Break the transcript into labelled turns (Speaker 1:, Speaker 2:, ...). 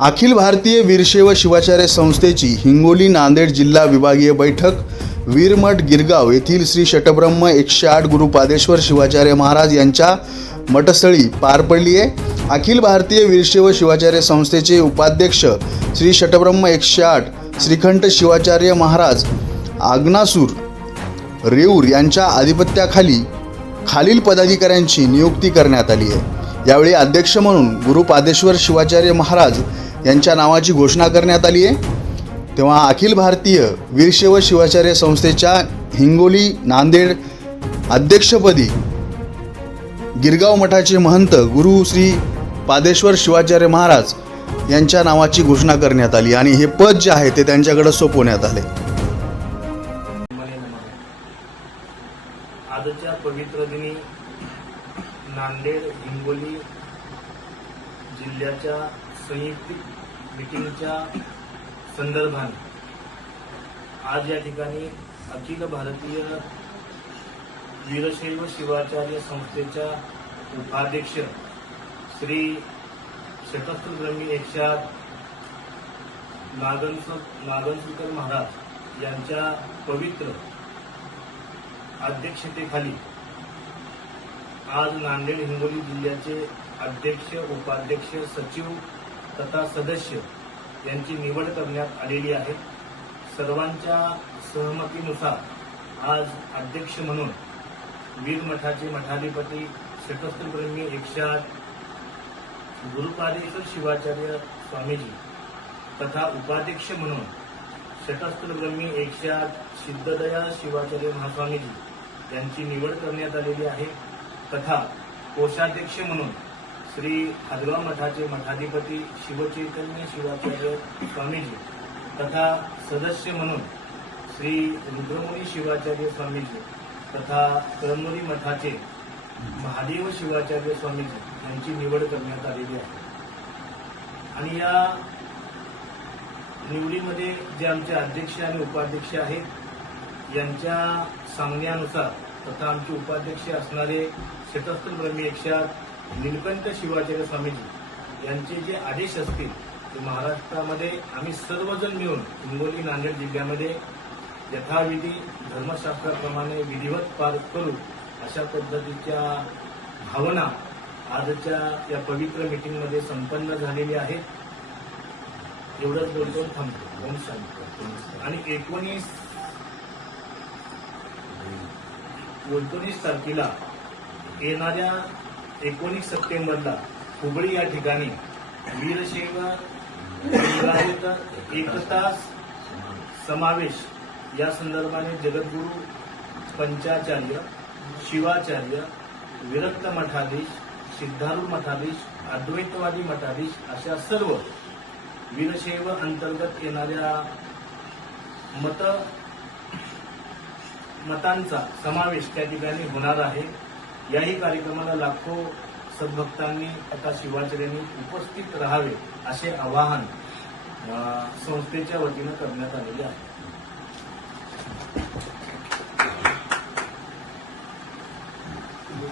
Speaker 1: अखिल भारतीय वीरशैव शिवाचार्य संस्थेची हिंगोली नांदेड जिल्हा विभागीय बैठक वीरमठ गिरगाव येथील श्री शटब्रह्म एकशे आठ गुरुपादेश्वर शिवाचार्य महाराज यांच्या मठस्थळी पार पडली आहे. अखिल भारतीय वीरशैव शिवाचार्य संस्थेचे उपाध्यक्ष श्री शटब्रह्म एकशे आठ श्रीखंड शिवाचार्य महाराज आग्नासूर रेऊर यांच्या आधिपत्याखाली खालील पदाधिकाऱ्यांची नियुक्ती करण्यात आली आहे. यावेळी अध्यक्ष म्हणून गुरुपादेश्वर शिवाचार्य महाराज यांच्या नावाची घोषणा करण्यात आली आहे. तेव्हा अखिल भारतीय वीरशैव शिवाचार्य संस्थेच्या हिंगोली नांदेड अध्यक्षपदी गिरगाव मठाचे महंत गुरु श्री पादेश्वर शिवाचार्य महाराज यांच्या नावाची घोषणा करण्यात आली आणि हे पद जे आहे ते त्यांच्याकडे सोपवण्यात आले.
Speaker 2: आजच्या पवित्र दिनी नांदेड हिंगोली जिल्ह्याच्या संयुक्त मिटिंगच्या संदर्भाने आज या ठिकाणी अखिल भारतीय वीरशैव शिवाचार्य संस्थेच्या उपाध्यक्ष श्री शतस्त्र एकशात नागनस नागनसुकर महाराज यांच्या पवित्र अध्यक्षतेखाली आज नांदेड हिंगोली जिल्ह्याचे अध्यक्ष उपाध्यक्ष सचिव तथा सदस्य यांची निवड करण्यात आलेली आहे. सर्वांच्या सहमतीनुसार आज अध्यक्ष म्हणून वीर मठाचे मठाधिपती षटस्त्रप्रेमी एकशात गुरुपादेश्वर शिवाचार्य स्वामीजी तथा उपाध्यक्ष म्हणून शटस्त्र एकशात सिद्धदया शिवाचार्य महास्वामीजी यांची निवड करण्यात आलेली आहे तथा कोषाध्यक्ष म्हणून श्री हदगाव मठाचे मठाधिपती शिवचैतन्य शिवाचार्य स्वामीजी तथा सदस्य म्हणून श्री रुद्रमुनी शिवाचार्य स्वामीजी तथा कळमुरी मठाचे महादेव शिवाचार्य स्वामीजी यांची निवड करण्यात आलेली आहे. आणि या निवडीमध्ये जे आमचे अध्यक्ष आणि उपाध्यक्ष आहेत यांच्या सांगण्यानुसार तथा आमचे उपाध्यक्ष असणारे शतस्त्र ब्रह्मी एकशात निलकंठ शिवाचार्य स्वामीजी यांचे जे आदेश असतील ते महाराष्ट्रामध्ये आम्ही सर्वजण मिळून हिंगोली नांदेड जिल्ह्यामध्ये यथाविधी धर्मशास्त्राप्रमाणे विधिवत पार करू अशा पद्धतीच्या भावना आजच्या या पवित्र मिटिंगमध्ये संपन्न झालेली आहेत. एवढंच बोलतो थांबतो. ओम शांती. आणि एकोणीस एकोणीस तारखेला येणाऱ्या एकोणीस सप्टेंबरला हुबळी या ठिकाणी वीरशैव एकता समावेश या संदर्भाने जगद्गुरू पंचाचार्य शिवाचार्य विरक्त मठाधीश सिद्धारू मठाधीश अद्वैतवादी मठाधीश अशा सर्व वीरशैव अंतर्गत येणाऱ्या मत मतांचा समावेश त्या ठिकाणी होणार आहे. याही कार्यक्रमाला लाखो सद्भक्तांनी आता शिवाचार्यांनी उपस्थित राहावे असे आवाहन संस्थेच्या वतीनं करण्यात आलेले आहे.